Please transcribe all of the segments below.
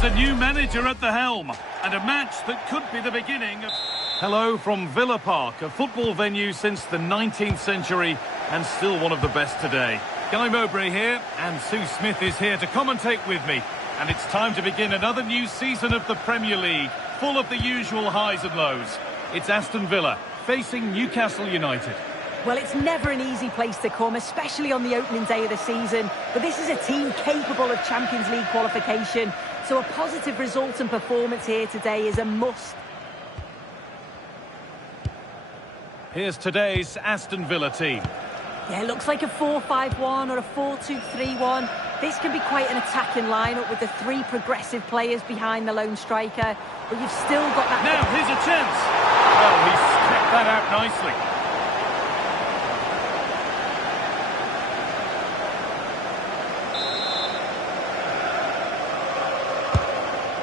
There's a new manager at the helm, and a match that could be the beginning of... Hello from Villa Park, a football venue since the 19th century, and still one of the best today. Guy Mowbray here, and Sue Smith is here to commentate with me. And it's time to begin another new season of the Premier League, full of the usual highs and lows. It's Aston Villa, facing Newcastle United. Well, it's never an easy place to come, especially on the opening day of the season. But this is a team capable of Champions League qualification, so a positive result and performance here today is a must. Here's today's Aston Villa team. Yeah, it looks like a 4-5-1 or a 4-2-3-1. This can be quite an attacking lineup with the three progressive players behind the lone striker. But you've still got that... Now, here's a chance. Well, he's stepped that out nicely.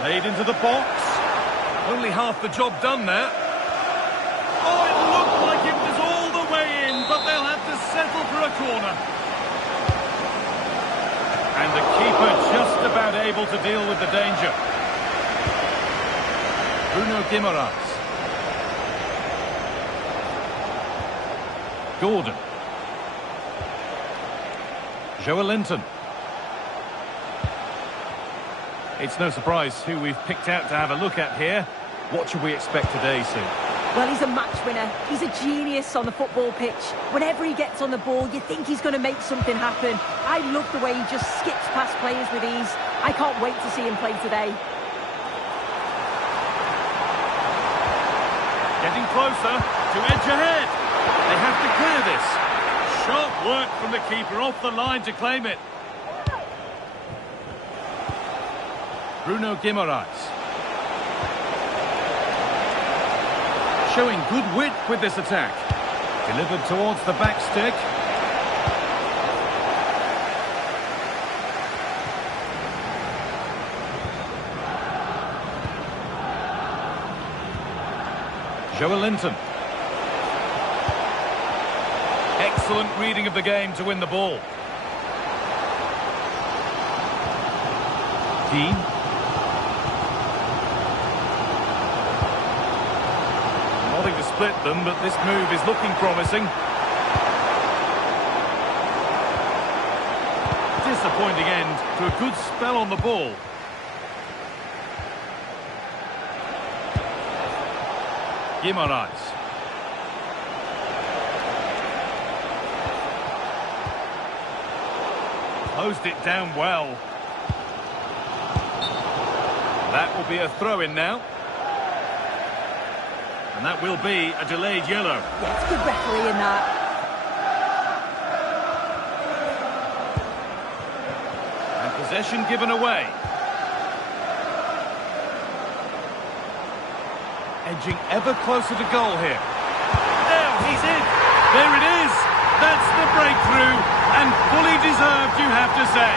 Laid into the box. Only half the job done there. Oh, it looked like it was all the way in, but they'll have to settle for a corner. And the keeper just about able to deal with the danger. Bruno Guimaraes. Gordon. Joelinton. It's no surprise who we've picked out to have a look at here. What should we expect today, Sue? Well, he's a match winner. He's a genius on the football pitch. Whenever he gets on the ball, you think he's going to make something happen. I love the way he just skips past players with ease. I can't wait to see him play today. Getting closer to edge ahead. They have to clear this. Sharp work from the keeper off the line to claim it. Bruno Guimaraes. Showing good width with this attack. Delivered towards the back stick. Joelinton. Excellent reading of the game to win the ball. Dean. Nothing to split them, but this move is looking promising. Disappointing end to a good spell on the ball. Guimaraes. Closed it down well. That will be a throw-in now. And that will be a delayed yellow. Yeah, it's good refereeing that. And possession given away. Edging ever closer to goal here. Now he's in. There it is. That's the breakthrough. And fully deserved, you have to say.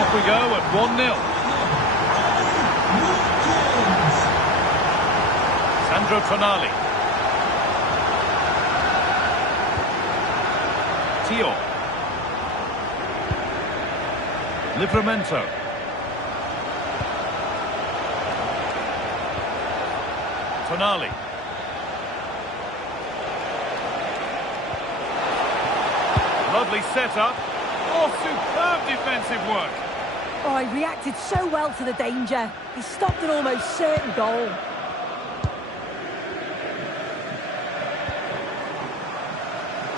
Off we go at 1-0. Sandro Tonali. Tio. Livramento. Tonali. Lovely setup. Oh, superb defensive work. Oh, he reacted so well to the danger. He stopped an almost certain goal.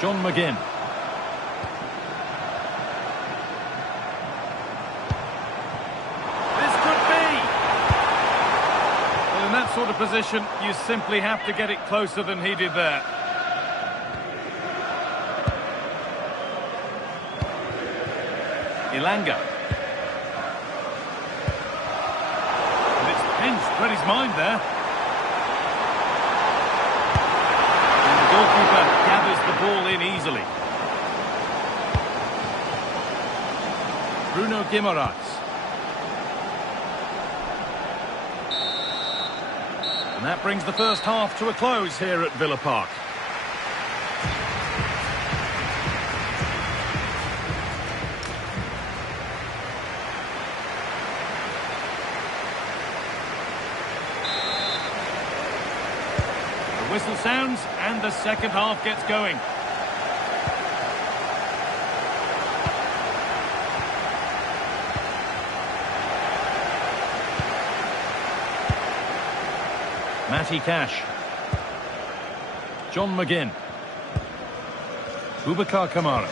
John McGinn. This could be. Well, in that sort of position, you simply have to get it closer than he did there. Ilanga. And it's pinched, read his mind there. And the goalkeeper gathers the ball in easily. Bruno Guimaraes. And that brings the first half to a close here at Villa Park. Whistle sounds and the second half gets going. Matty Cash. John McGinn. Boubacar Kamara.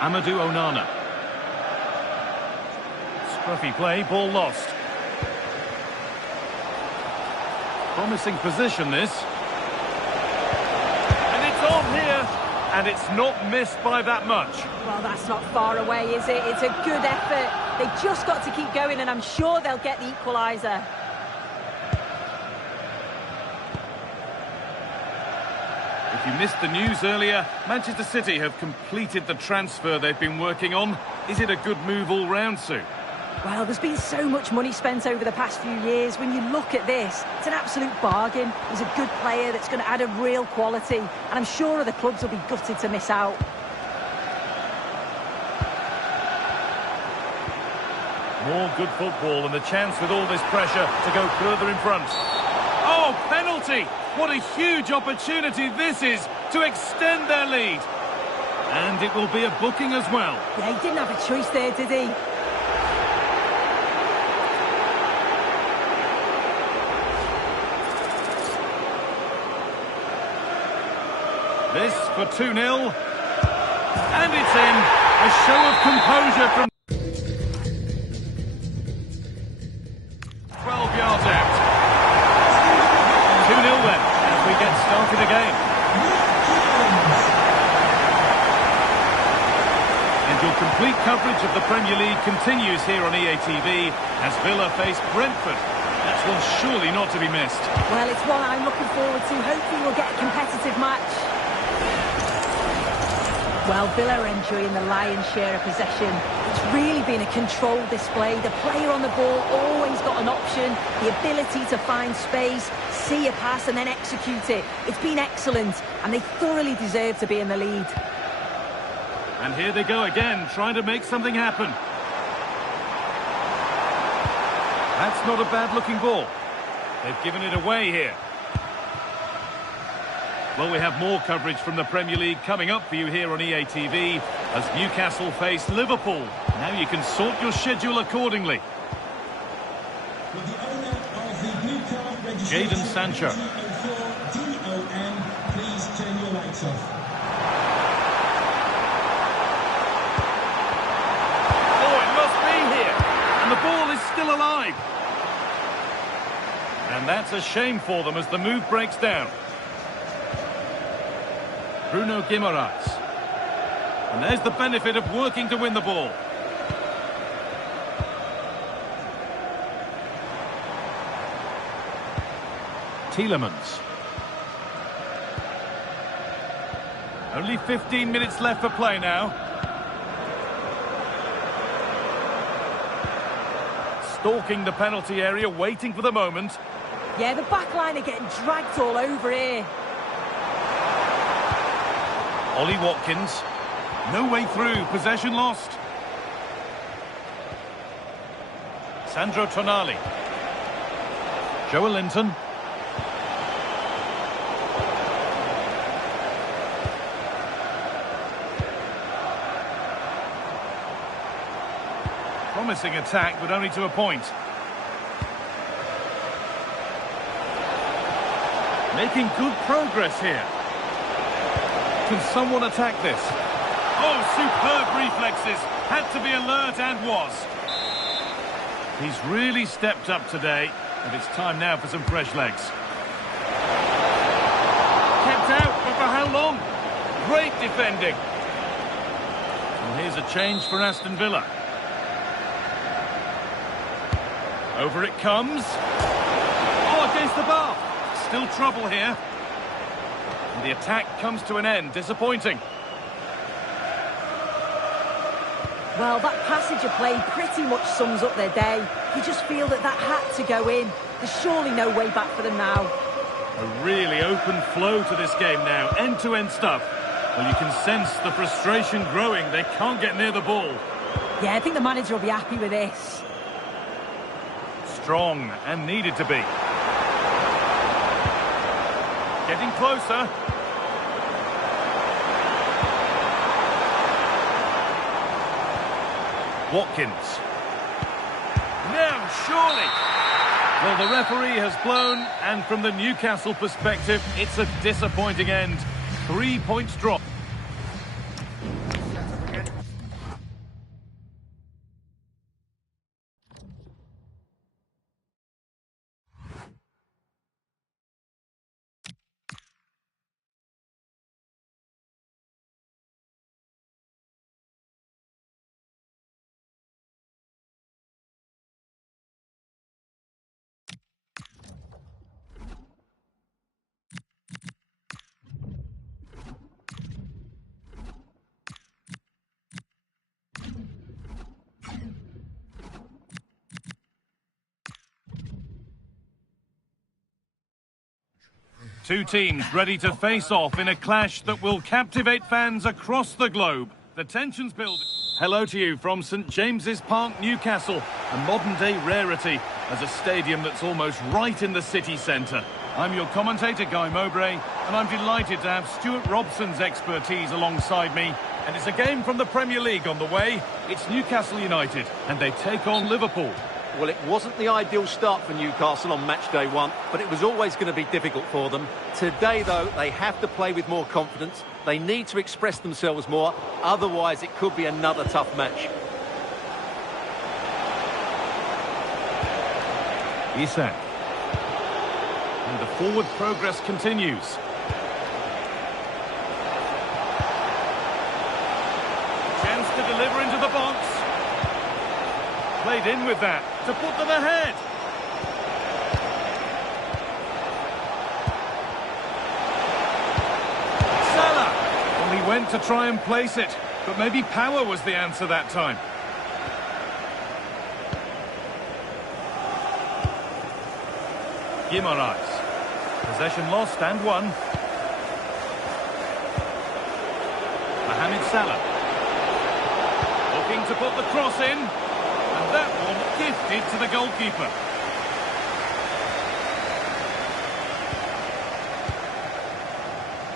Amadou Onana. Scruffy play, ball lost. Promising position this. And it's on here. And it's not missed by that much. Well, that's not far away, is it? It's a good effort. They've just got to keep going, and I'm sure they'll get the equaliser. If you missed the news earlier, Manchester City have completed the transfer they've been working on. Is it a good move all round, Sue? Well, there's been so much money spent over the past few years. When you look at this, it's an absolute bargain. He's a good player that's going to add a real quality, and I'm sure other clubs will be gutted to miss out. More good football and the chance with all this pressure to go further in front. Oh, penalty! What a huge opportunity this is to extend their lead. And it will be a booking as well. Yeah, he didn't have a choice there, did he? This for 2-0. And it's in. A show of composure from 12 yards out. 2-0 then, as we get started again. And your complete coverage of the Premier League continues here on EA TV as Villa face Brentford. That's one surely not to be missed. Well, it's one I'm looking forward to. Hopefully we'll get a competitive match. Well, Villa are enjoying the lion's share of possession. It's really been a controlled display. The player on the ball always got an option, the ability to find space, see a pass and then execute it. It's been excellent, and they thoroughly deserve to be in the lead. And here they go again, trying to make something happen. That's not a bad-looking ball. They've given it away here. Well, we have more coverage from the Premier League coming up for you here on EA TV as Newcastle face Liverpool. Now you can sort your schedule accordingly. Jadon Sancho. Please turn your lights off. Oh, it must be here. And the ball is still alive. And that's a shame for them as the move breaks down. Bruno Guimaraes. And there's the benefit of working to win the ball. Tielemans. Only 15 minutes left for play now. Stalking the penalty area, waiting for the moment. Yeah, the back line are getting dragged all over here. Ollie Watkins. No way through. Possession lost. Sandro Tonali. Joe Linton. Promising attack, but only to a point. Making good progress here. Can someone attack this? Oh, superb reflexes. Had to be alert and was. He's really stepped up today, and it's time now for some fresh legs. Kept out, but for how long? Great defending. And here's a change for Aston Villa. Over it comes. Oh, against the bar. Still trouble here. And the attack comes to an end. Disappointing. Well, that passage of play pretty much sums up their day. You just feel that had to go in. There's surely no way back for them now. A really open flow to this game now. End-to-end stuff. Well, you can sense the frustration growing. They can't get near the ball. Yeah, I think the manager will be happy with this. strong and needed to be. Getting closer. Watkins. Now, surely. Well, the referee has blown, and from the Newcastle perspective, it's a disappointing end. 3 points drop. Two teams ready to face off in a clash that will captivate fans across the globe. The tension's building. Hello to you from St James's Park, Newcastle, a modern-day rarity as a stadium that's almost right in the city centre. I'm your commentator, Guy Mowbray, and I'm delighted to have Stuart Robson's expertise alongside me. And it's a game from the Premier League on the way. It's Newcastle United, and they take on Liverpool. Well, it wasn't the ideal start for Newcastle on match day one, but it was always going to be difficult for them. Today, though, they have to play with more confidence. They need to express themselves more, otherwise it could be another tough match. Isak. And the forward progress continues. Chance to deliver into the box. Played in with that to put them ahead. Salah. Well, he went to try and place it, but maybe power was the answer that time. Guimaraes. Possession lost and won. Mohamed Salah. Looking to put the cross in. And that one gifted to the goalkeeper.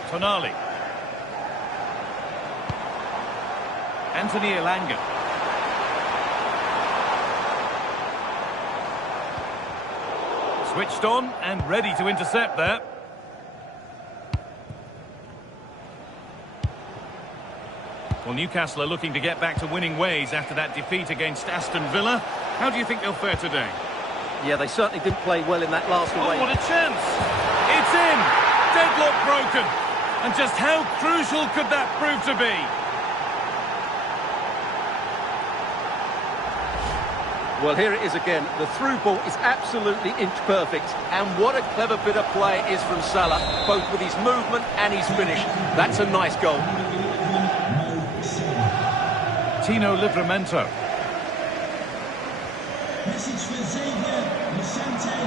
Tonali. Anthony Elanga. Switched on and ready to intercept there. Well, Newcastle are looking to get back to winning ways after that defeat against Aston Villa. How do you think they'll fare today? Yeah, they certainly didn't play well in that last away. Oh, what a chance! It's in! Deadlock broken! And just how crucial could that prove to be? Well, here it is again. The through ball is absolutely inch perfect. And what a clever bit of play it is from Salah, both with his movement and his finish. That's a nice goal. Tino Livramento. Message for Xavier, Vicente,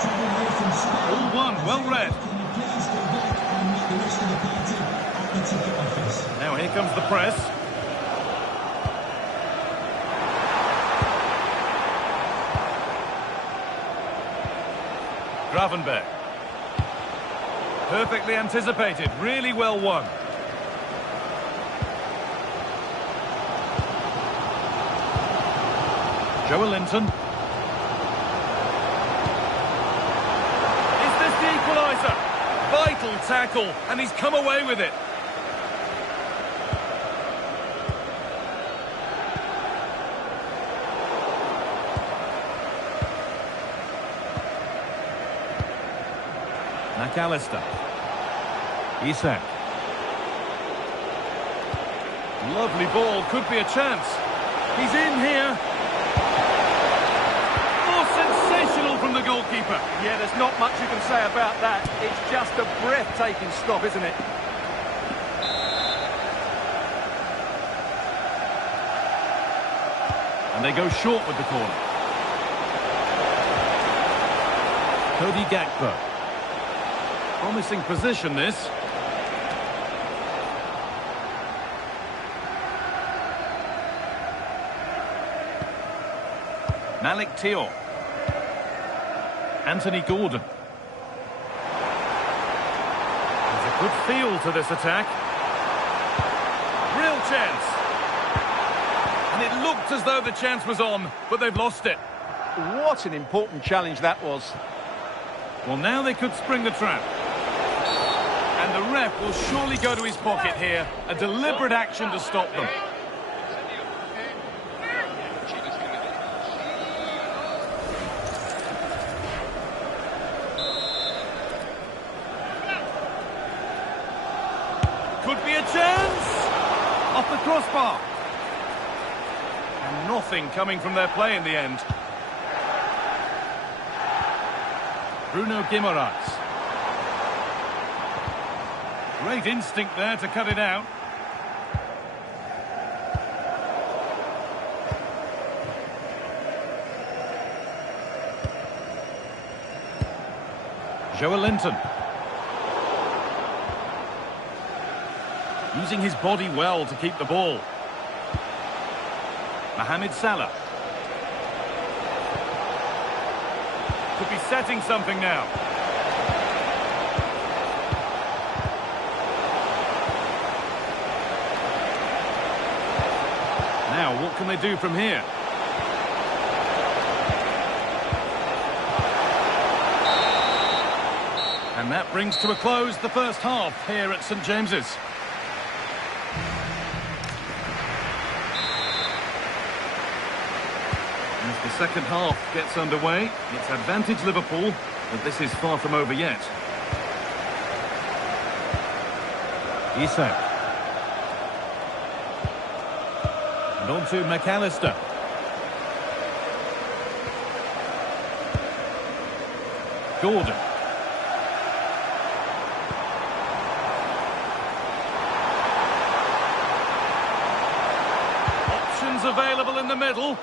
travel away from Spain. All one, well read. Can you please go back and meet the rest of the party at the ticket office? Now here comes the press. Gravenberg. Perfectly anticipated, really well won. Joe Linton. Is this the equaliser? Vital tackle, and he's come away with it. McAllister. Isak. Lovely ball, could be a chance. He's in here. Oh, sensational from the goalkeeper. Yeah, there's not much you can say about that. It's just a breathtaking stop, isn't it? And they go short with the corner. Cody Gakpo. Promising position, this. Malik Thiaw. Anthony Gordon. There's a good feel to this attack. Real chance. And it looked as though the chance was on, but they've lost it. What an important challenge that was. Well, now they could spring the trap. And the ref will surely go to his pocket here. A deliberate action to stop them. Could be a chance! Off the crossbar. And nothing coming from their play in the end. Bruno Guimaraes. Great instinct there to cut it out. Joelinton. Using his body well to keep the ball. Mohamed Salah. Could be setting something now. Now, what can they do from here? And that brings to a close the first half here at St James's. As the second half gets underway, it's advantage Liverpool, but this is far from over yet. Isak. And on to McAllister. Gordon. Options available in the middle.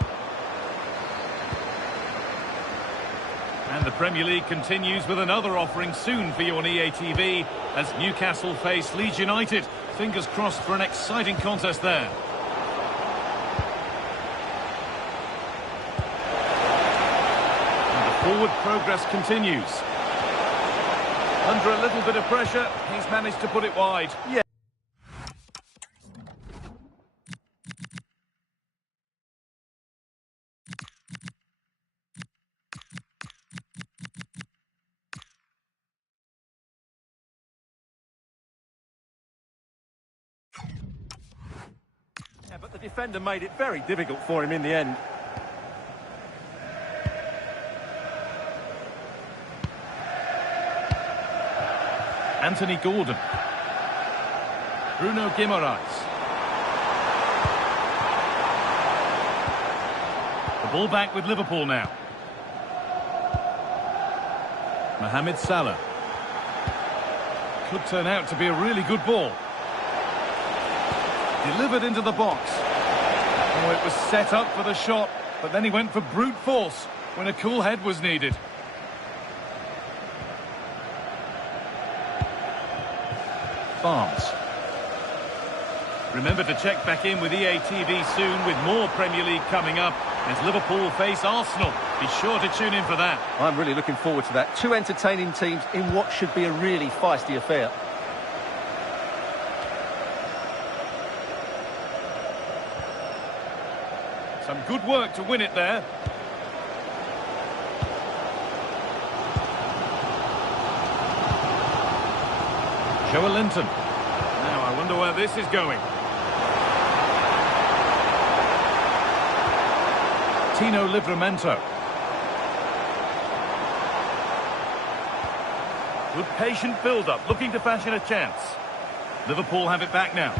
And the Premier League continues with another offering soon for you on EA TV as Newcastle face Leeds United. Fingers crossed for an exciting contest there. And the forward progress continues. Under a little bit of pressure, he's managed to put it wide. Yeah. But the defender made it very difficult for him in the end. Anthony Gordon. Bruno Guimaraes. The ball back with Liverpool now. Mohamed Salah. Could turn out to be a really good ball. Delivered into the box. Oh, it was set up for the shot, but then he went for brute force when a cool head was needed. Barnes. Remember to check back in with EA TV soon with more Premier League coming up as Liverpool face Arsenal. Be sure to tune in for that. I'm really looking forward to that. Two entertaining teams in what should be a really feisty affair. Some good work to win it there. Joelinton. Now, I wonder where this is going. Tino Livramento. Good patient build-up, looking to fashion a chance. Liverpool have it back now.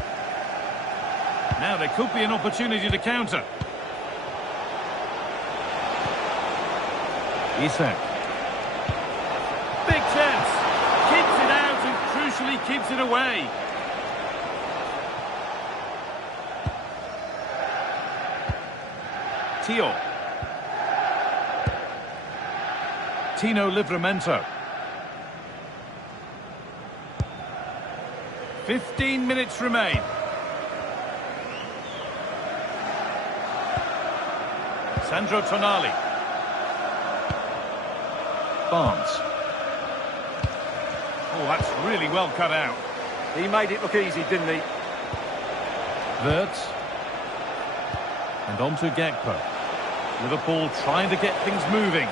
Now there could be an opportunity to counter. Isak. Big chance. Keeps it out and crucially keeps it away. Tino Livramento. 15 minutes remain. Sandro Tonali. Barnes. Oh, that's really well cut out. He made it look easy, didn't he? Wirtz. And on to Gakpo. Liverpool trying to get things moving.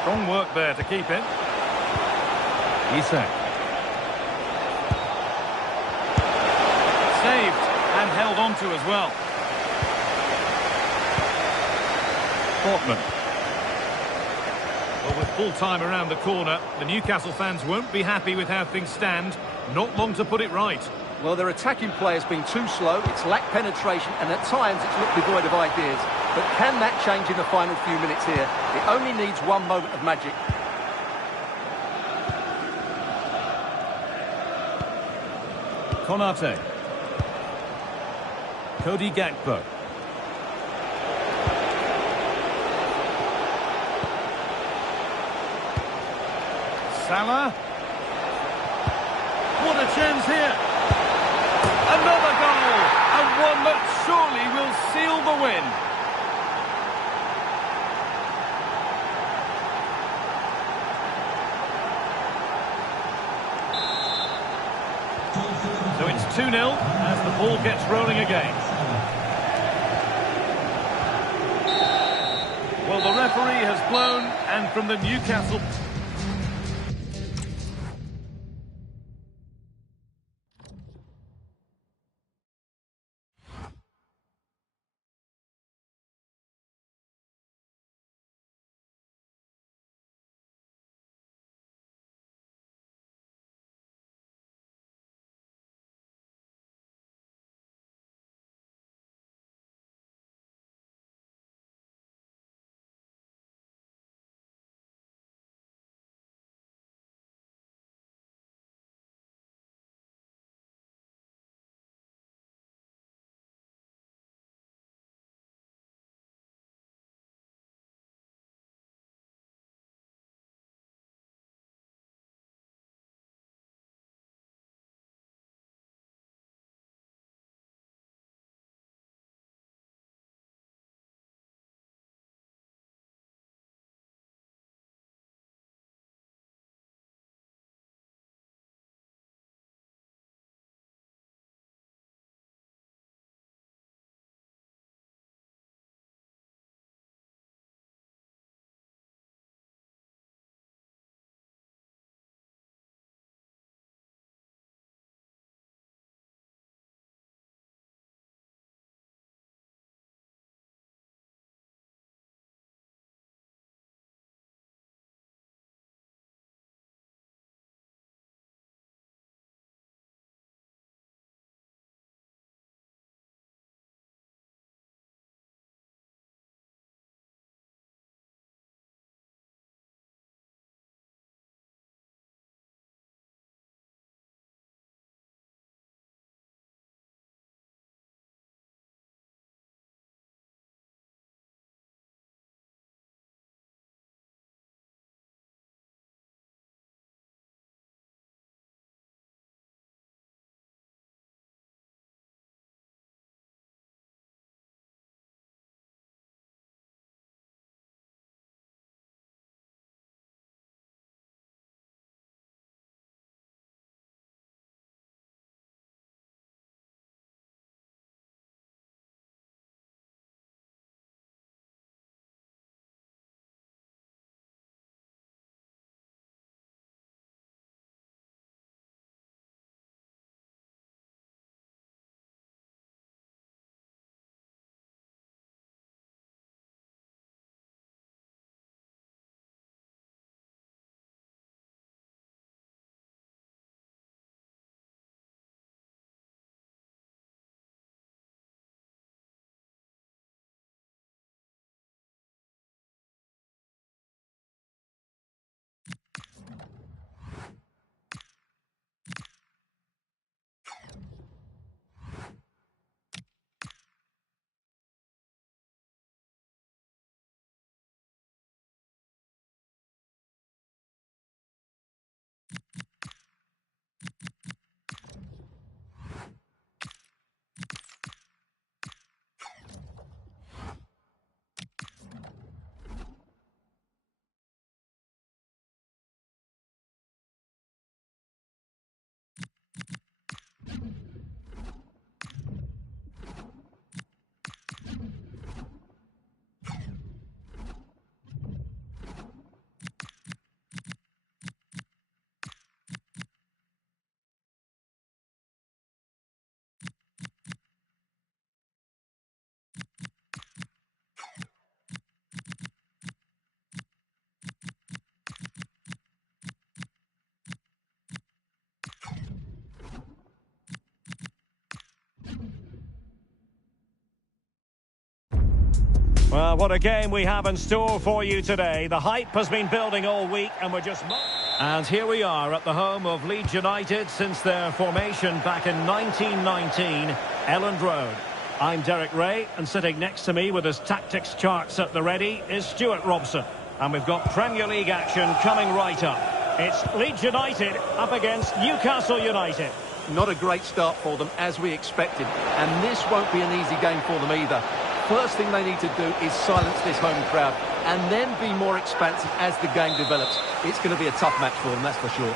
Strong work there to keep it. Isak. Saved and held on to as well. Portman. Well, with full time around the corner, the Newcastle fans won't be happy with how things stand. Not long to put it right. Well, their attacking player's been too slow, it's lacked penetration, and at times it's looked devoid of ideas. But can that change in the final few minutes here? It only needs one moment of magic. Konate. Cody Gakpo. Salah. What a chance here. Another goal, and one that surely will seal the win. So it's 2-0 as the ball gets rolling again. Well, the referee has blown, and from the Newcastle... Well, what a game we have in store for you today. The hype has been building all week and we're just... And here we are at the home of Leeds United since their formation back in 1919, Elland Road. I'm Derek Ray, and sitting next to me with his tactics charts at the ready is Stuart Robson. And we've got Premier League action coming right up. It's Leeds United up against Newcastle United. Not a great start for them, as we expected. And this won't be an easy game for them either. First thing they need to do is silence this home crowd and then be more expansive as the game develops. It's going to be a tough match for them, that's for sure.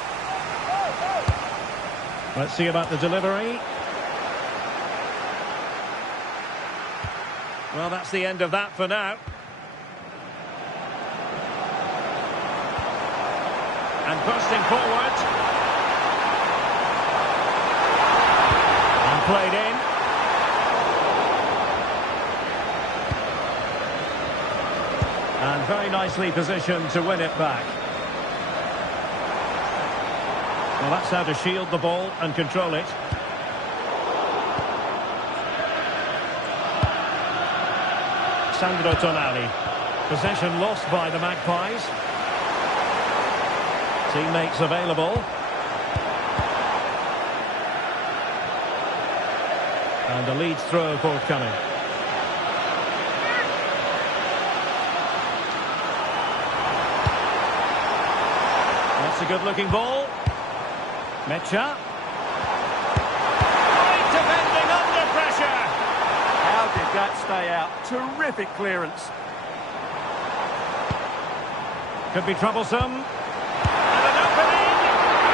Let's see about the delivery. Well, that's the end of that for now. And bursting forward. And played in. And very nicely positioned to win it back. Well, that's how to shield the ball and control it. Sandro Tonali. Possession lost by the Magpies. Teammates available. And the Leeds throw forthcoming. That's a good-looking ball. Mecha. Great defending under pressure. How did that stay out? Terrific clearance. Could be troublesome. And an opening.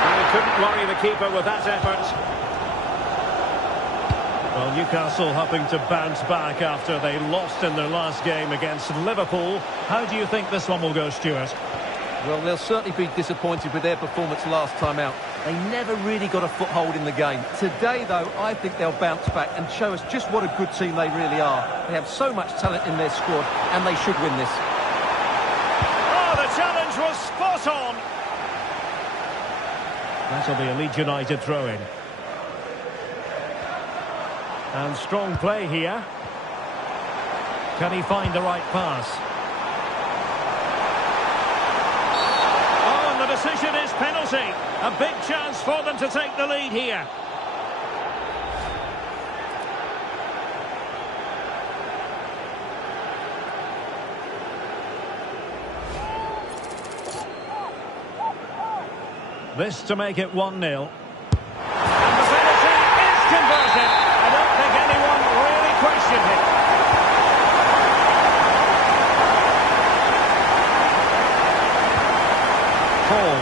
And he couldn't worry the keeper with that effort. Well, Newcastle hoping to bounce back after they lost in their last game against Liverpool. How do you think this one will go, Stuart? Well, they'll certainly be disappointed with their performance last time out. They never really got a foothold in the game. Today, though, I think they'll bounce back and show us just what a good team they really are. They have so much talent in their squad, and they should win this. Oh, the challenge was spot on. That'll be a Leeds United throw-in. And strong play here. Can he find the right pass? The decision is penalty. A big chance for them to take the lead here. This to make it 1-0. And the penalty is converted. I don't think anyone really questioned it. Paul.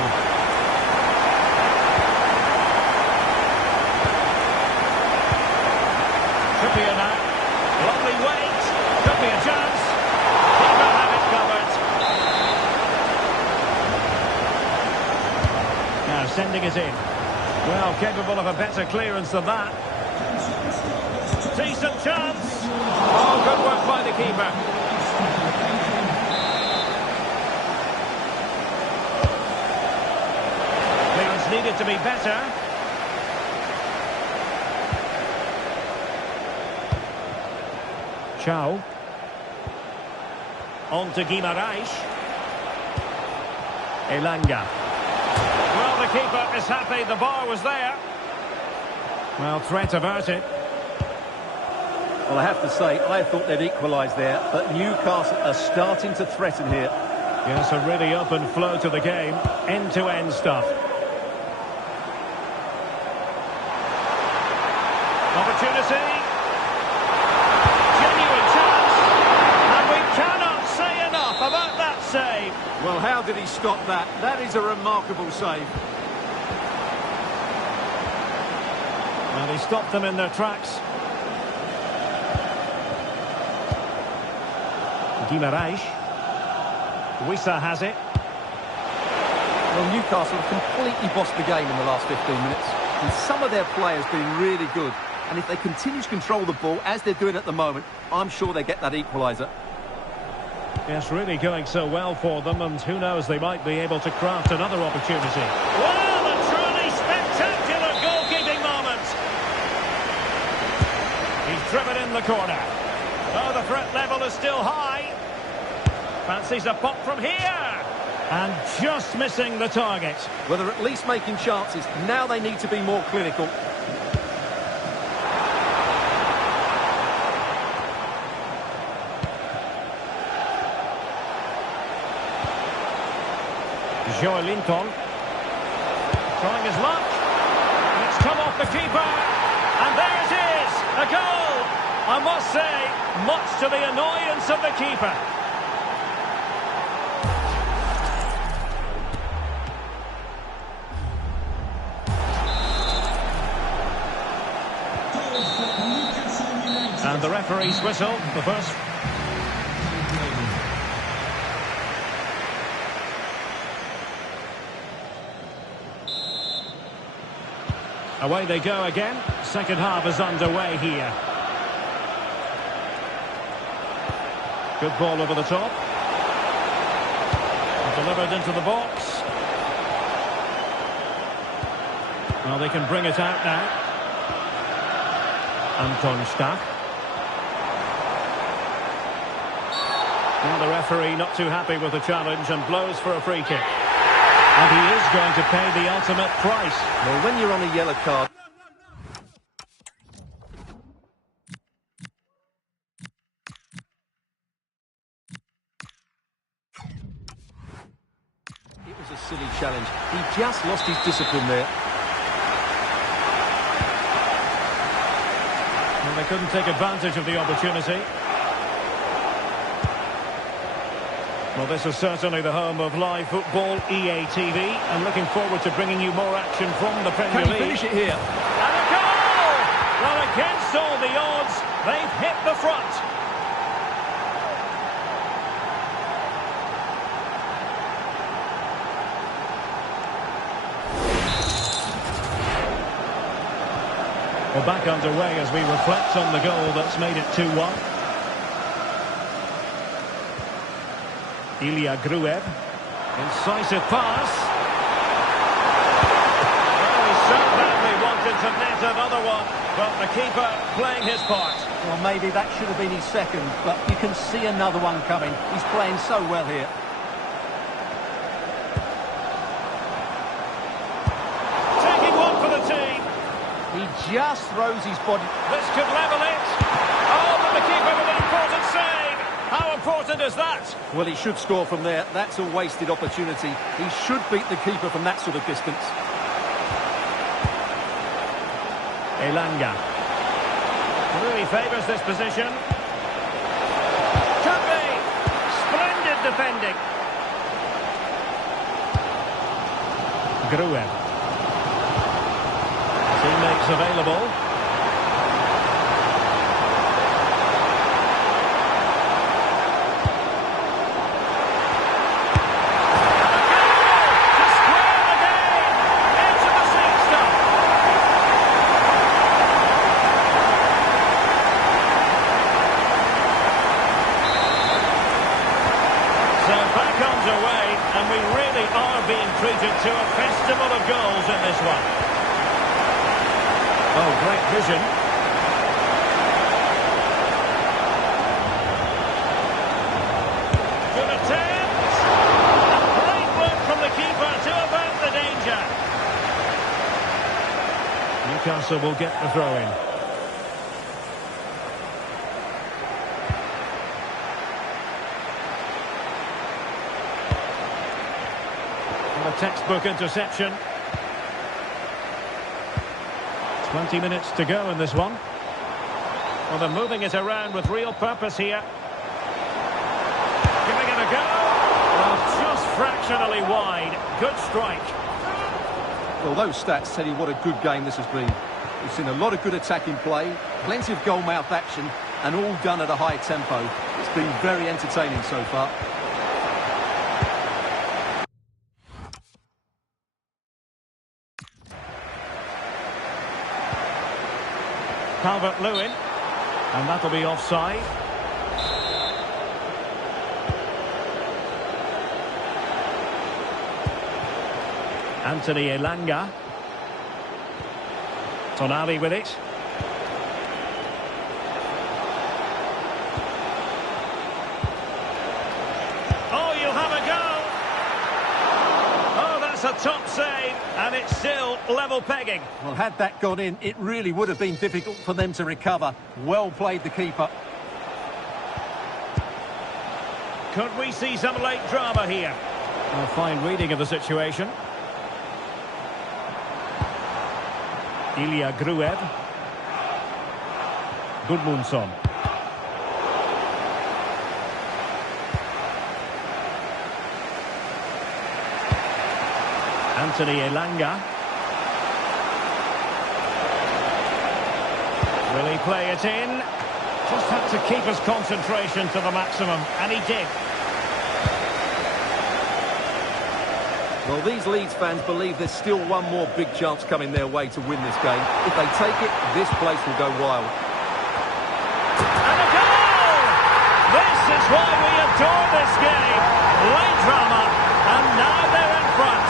Trippier now. Lovely weight. Could be a chance. He will have it covered. Now sending it in. Well, capable of a better clearance than that. Decent chance. Oh, good work by the keeper. Needed to be better. Chow. On to Guimaraes. Elanga. Well, the keeper is happy the bar was there. Well, threat averted. Well, I have to say, I thought they'd equalise there, but Newcastle are starting to threaten here. Yes, a really open flow to the game. End-to-end stuff. Opportunity. Genuine chance. And we cannot say enough about that save. Well, how did he stop that? That is a remarkable save. Well, he stopped them in their tracks. Guimaraes. Wissa has it. Well, Newcastle have completely bossed the game in the last 15 minutes. And some of their players been really good. And if they continue to control the ball, as they're doing at the moment, I'm sure they get that equaliser. Yes, really going so well for them, and who knows, they might be able to craft another opportunity. Well, a truly spectacular goalkeeping moment. He's driven in the corner. Oh, the threat level is still high. Fancies a pop from here. And just missing the target. Well, they're at least making chances. Now they need to be more clinical. Joelinton. Trying his luck. And it's come off the keeper. And there it is. A goal. I must say, much to the annoyance of the keeper. And the referee's whistle, the first. Away they go again. Second half is underway here. Good ball over the top. Delivered into the box. Well, they can bring it out now. Anton Stach. Now the referee not too happy with the challenge and blows for a free kick. And he is going to pay the ultimate price. Well, when you're on a yellow card... It was a silly challenge. He just lost his discipline there. Well, they couldn't take advantage of the opportunity. Well, this is certainly the home of live football, EA TV, and looking forward to bringing you more action from the Premier League. Can he finish it here? And a goal! Well, against all the odds, they've hit the front. We're back underway as we reflect on the goal that's made it 2-1. Ilya Gruev. Incisive pass. Well, he so badly wanted to net another one, but the keeper playing his part. Well, maybe that should have been his second, but you can see another one coming. He's playing so well here. Taking one for the team. He just throws his body. This could level it. Oh, but the keeper with an important save. How important is that? Well, he should score from there. That's a wasted opportunity. He should beat the keeper from that sort of distance. Elanga. Really favours this position. Could be. Splendid defending. Gruev. Teammates available. Treated to a festival of goals in this one. Oh, great vision. Good attempt. Great work from the keeper to avert the danger. Newcastle will get the throw-in. A textbook interception. 20 minutes to go in this one. Well, they're moving it around with real purpose here. Giving it a go. Well, just fractionally wide. Good strike. Well, those stats tell you what a good game this has been. We've seen a lot of good attacking play, plenty of goal-mouth action, and all done at a high tempo. It's been very entertaining so far. Calvert-Lewin, and that'll be offside. Anthony Elanga. Tonali with it. That's a top save, and it's still level pegging. Well, had that gone in, it really would have been difficult for them to recover. Well played, the keeper. Could we see some late drama here? A fine reading of the situation. Ilya Gruev. Gudmundsson. Anthony Elanga. Will he play it in? Just had to keep his concentration to the maximum, and he did. Well, these Leeds fans believe there's still one more big chance coming their way to win this game. If they take it, this place will go wild. And a goal! This is why we adore this game. Late drama, and now they're in front.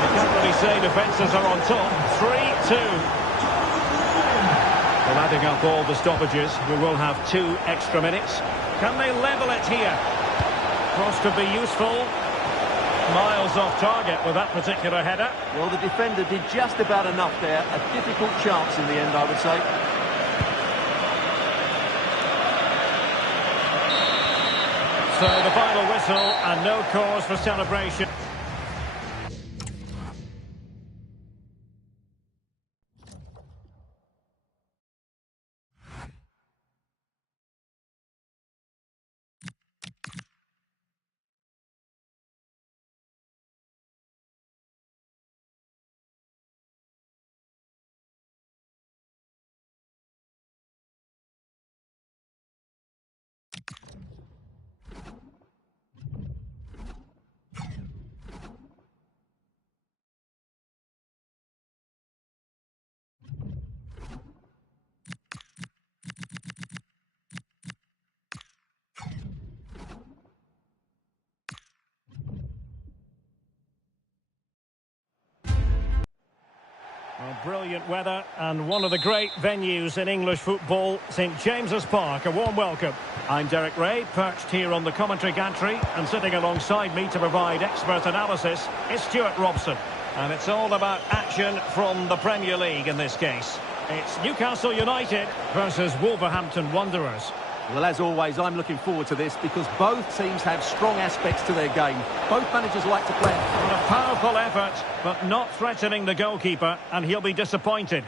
You can't really say defences are on top. 3-2. Well, adding up all the stoppages, we will have 2 extra minutes. Can they level it here? Cross could be useful. Miles off target with that particular header. Well, the defender did just about enough there. A difficult chance in the end, I would say. So the final whistle and no cause for celebration. Well, brilliant weather and one of the great venues in English football, St James's Park. A warm welcome. I'm Derek Ray, perched here on the commentary gantry, and sitting alongside me to provide expert analysis is Stuart Robson. And it's all about action from the Premier League in this case. It's Newcastle United versus Wolverhampton Wanderers. Well, as always, I'm looking forward to this because both teams have strong aspects to their game. Both managers like to play. What a powerful effort, but not threatening the goalkeeper, and he'll be disappointed.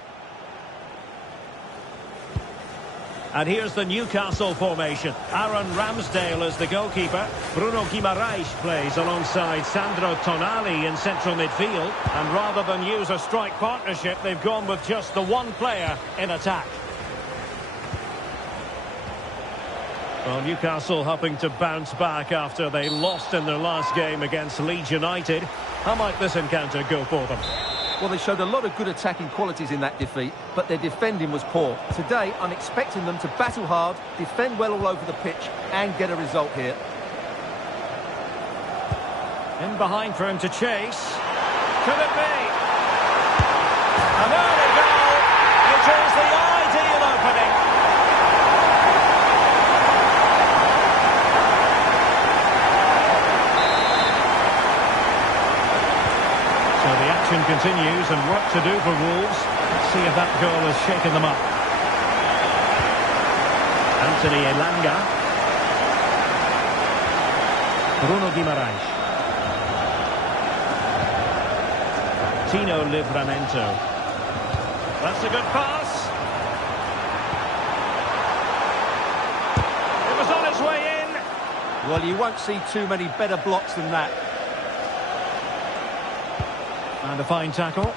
And here's the Newcastle formation. Aaron Ramsdale is the goalkeeper. Bruno Guimaraes plays alongside Sandro Tonali in central midfield. And rather than use a strike partnership, they've gone with just the one player in attack. Well, Newcastle hoping to bounce back after they lost in their last game against Leeds United. How might this encounter go for them? Well, they showed a lot of good attacking qualities in that defeat, but their defending was poor. Today, I'm expecting them to battle hard, defend well all over the pitch, and get a result here. In behind for him to chase. Could it be? An early goal. It is the ideal opening. So the action continues and work to do for Wolves. Let's see if that goal has shaken them up. Anthony Elanga. Bruno Guimaraes. Tino Livramento. That's a good pass. It was on its way in. Well, you won't see too many better blocks than that. And a fine tackle.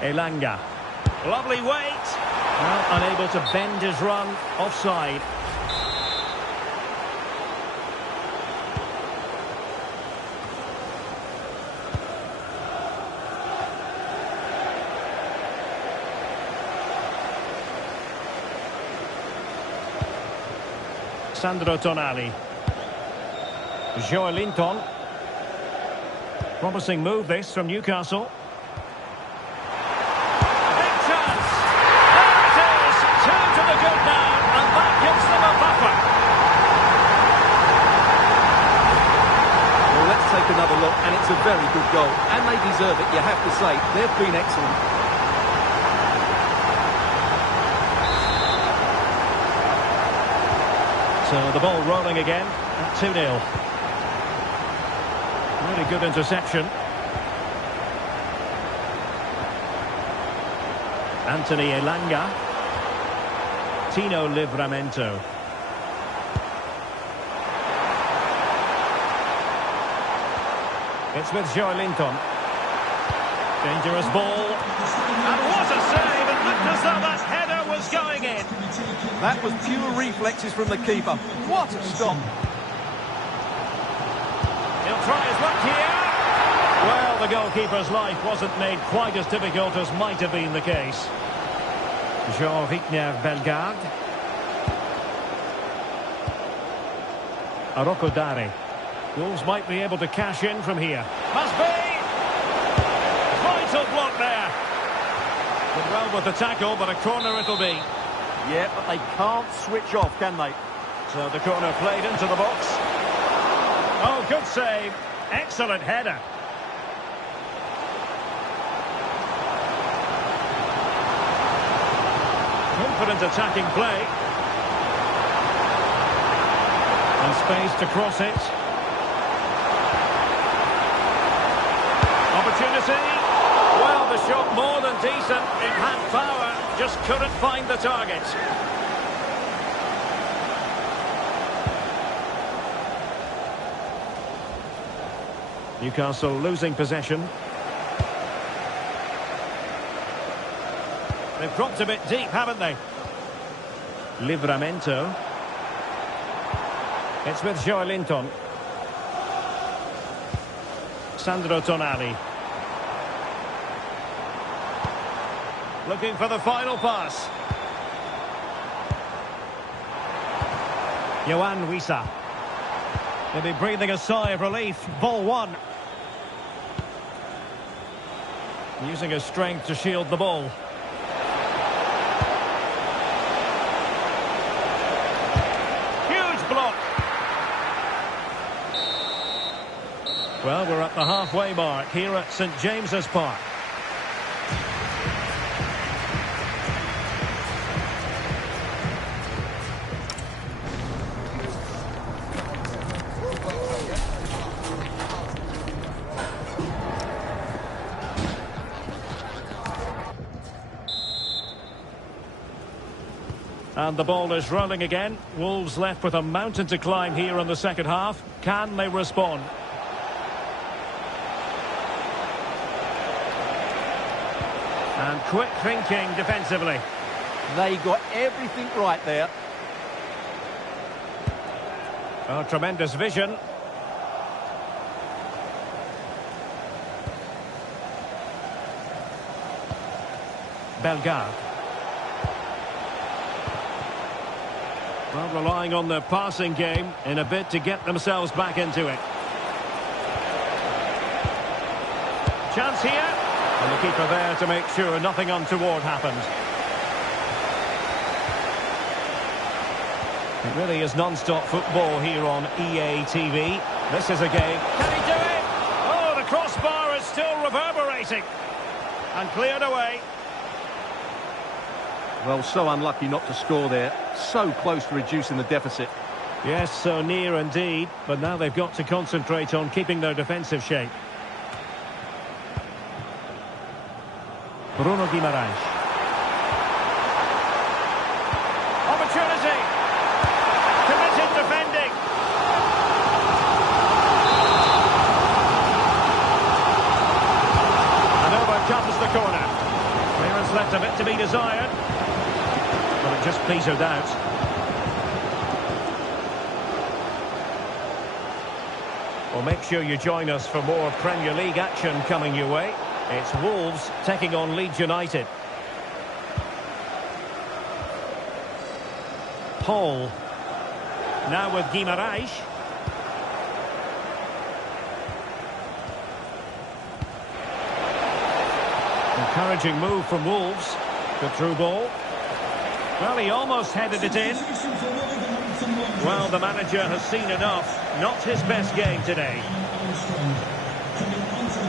Elanga. Lovely weight. Well, unable to bend his run. Offside. Sandro Tonali. Joelinton. Promising move this from Newcastle. Big really good goal, and they deserve it, you have to say. They've been excellent. So the ball rolling again at 2-0. Really good interception. Anthony Elanga. Tino Livramento. It's with Joelinton. Dangerous ball. And what a save! It looked as though that header was going in. That was pure reflexes from the keeper. What a stop. He'll try his luck here. Well, the goalkeeper's life wasn't made quite as difficult as might have been the case. Jean-Victor Bellegarde. Arokodare. Wolves might be able to cash in from here. Must be! Vital block there. Did well with the tackle, but a corner it'll be. Yeah, but they can't switch off, can they? So the corner played into the box. Oh, good save. Excellent header. Confident attacking play. And space to cross it. Opportunity. Well, the shot more than decent. It had power, just couldn't find the target. Newcastle losing possession. They've dropped a bit deep, haven't they? Livramento. It's with Joelinton. Sandro Tonali. Looking for the final pass. Yohan Wissa. They'll be breathing a sigh of relief. Ball one. Using his strength to shield the ball. Huge block. Well, we're at the halfway mark here at St James's Park. And the ball is rolling again. Wolves left with a mountain to climb here in the second half. Can they respond? And quick thinking defensively. They got everything right there. Oh, tremendous vision. Bellegarde. Well, relying on their passing game in a bid to get themselves back into it. Chance here. And the keeper there to make sure nothing untoward happened. It really is non-stop football here on EA TV. This is a game. Can he do it? Oh, the crossbar is still reverberating. And cleared away. Well, so unlucky not to score there. So close to reducing the deficit. Yes, so near indeed. But now they've got to concentrate on keeping their defensive shape. Bruno Guimaraes. Opportunity. Committed defending. And over comes the corner. Clearance left a bit to be desired. But it just petered out. Well, make sure you join us for more Premier League action coming your way. It's Wolves taking on Leeds United. Paul. Now with Guimaraes. Encouraging move from Wolves. Good through ball. Well, he almost headed it in. Well, the manager has seen enough. Not his best game today. Coming onto the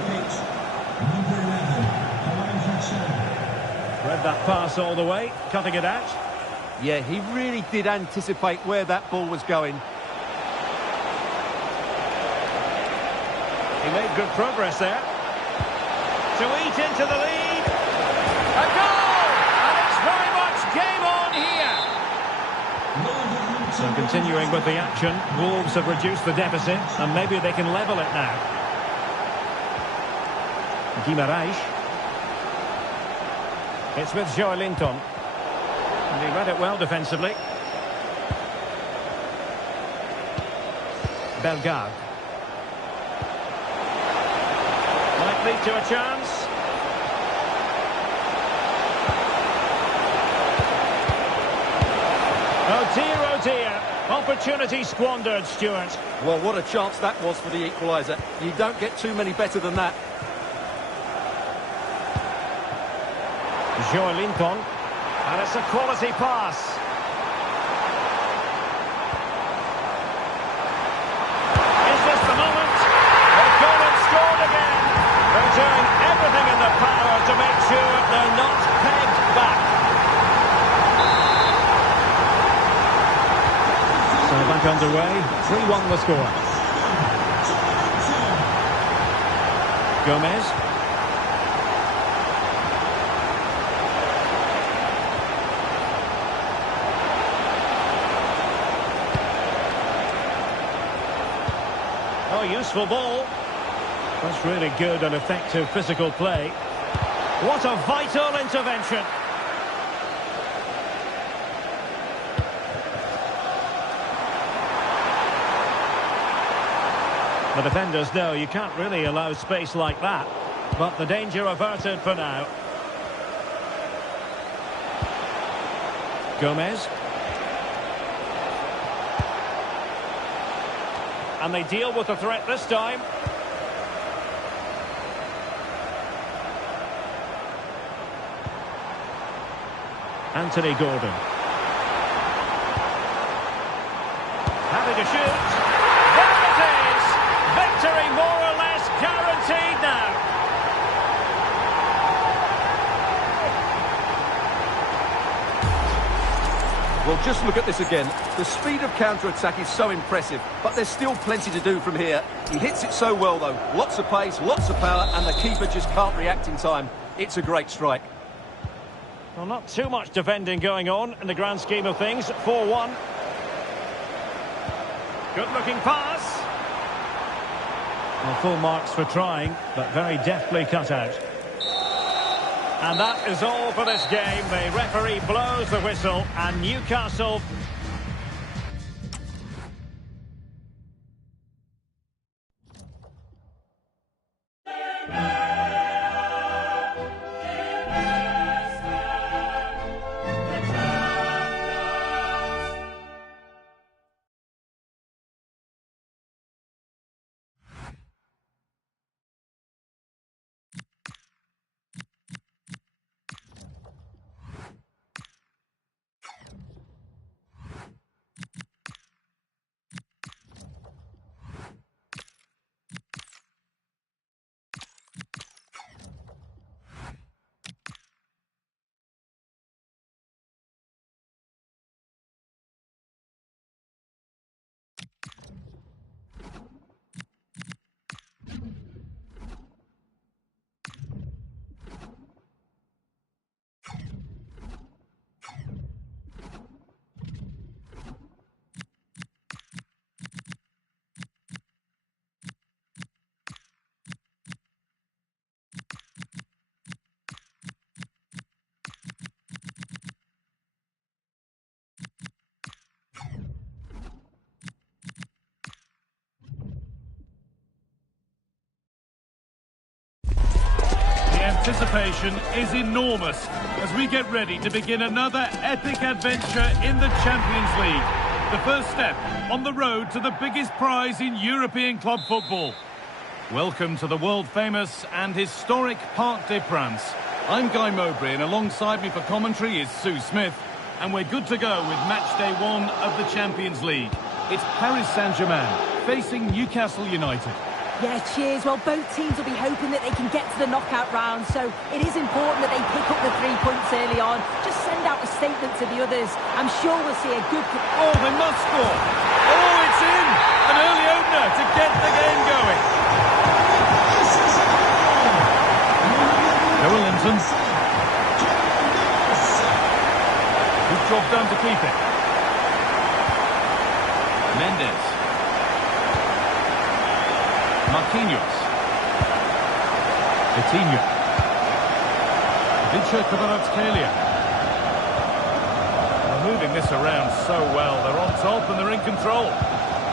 That pass all the way, cutting it out. Yeah, he really did anticipate where that ball was going. He made good progress there. To eat into the lead. A goal! And it's very much game on here. So continuing with the action, Wolves have reduced the deficit, and maybe they can level it now. Guimaraes. It's with Joelinton. And he read it well defensively. Bellegarde. Might lead to a chance. Oh dear. Opportunity squandered, Stuart. Well, what a chance that was for the equaliser. You don't get too many better than that. Joelinton. And it's a quality pass. Is this the moment? They've gone and scored again. They're doing everything in their power to make sure they're not pegged back. So back underway. 3-1 the score. Gomez. Oh, useful ball. That's really good and effective physical play. What a vital intervention. The defenders know you can't really allow space like that. But the danger averted for now. Gomez. And they deal with the threat this time. Anthony Gordon. Happy to shoot. There it is! Victory more or less guaranteed now. Well, just look at this again. The speed of counter-attack is so impressive, but there's still plenty to do from here. He hits it so well, though. Lots of pace, lots of power, and the keeper just can't react in time. It's a great strike. Well, not too much defending going on in the grand scheme of things. 4-1. Good-looking pass. Well, full marks for trying, but very deftly cut out. And that is all for this game. The referee blows the whistle, and Newcastle... Anticipation is enormous as we get ready to begin another epic adventure in the Champions League. The first step on the road to the biggest prize in European club football. Welcome to the world-famous and historic Parc des Princes. I'm Guy Mowbray, and alongside me for commentary is Sue Smith, and we're good to go with match day 1 of the Champions League. It's Paris Saint-Germain facing Newcastle United. Yeah, cheers. Well, both teams will be hoping that they can get to the knockout round, so it is important that they pick up the 3 points early on. Just send out a statement to the others. I'm sure we'll see a good... Oh, they must score. Oh, it's in. An early opener to get the game going. Noah Linton. Good job done to keep it. Mendes. Marquinhos. Coutinho. Vincha Kvaratskhelia. They're moving this around so well. They're on top and they're in control.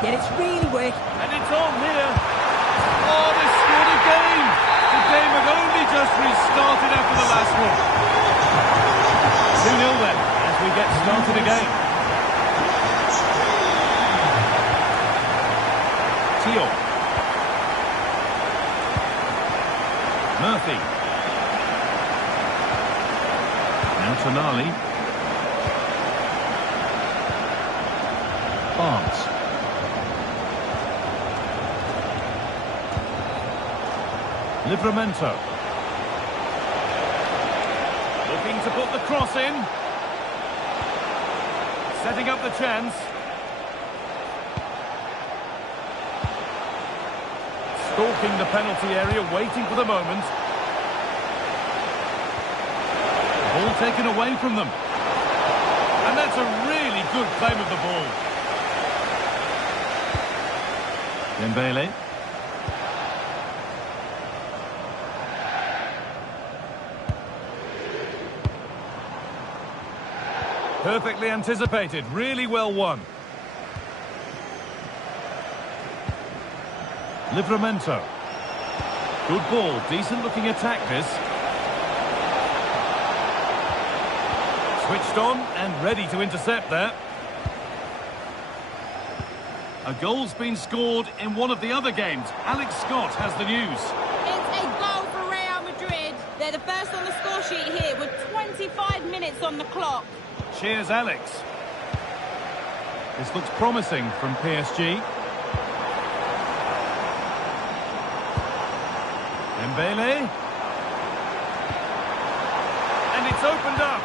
Yeah, it's really working. And it's on here. Oh, they scored again. The game had only just restarted after the last one. 2-0 then, as we get started again. Teal. Murphy. Now Tonali. Barnes. Livramento. Looking to put the cross in. Setting up the chance. Stalking the penalty area, waiting for the moment. Ball taken away from them. And that's a really good claim of the ball. Dembele. Perfectly anticipated, really well won. Livramento. Good ball, decent looking attack this. Switched on and ready to intercept there. A goal's been scored in one of the other games. Alex Scott has the news. It's a goal for Real Madrid. They're the first on the score sheet here with 25 minutes on the clock. Cheers, Alex. This looks promising from PSG. Dembele. And it's opened up.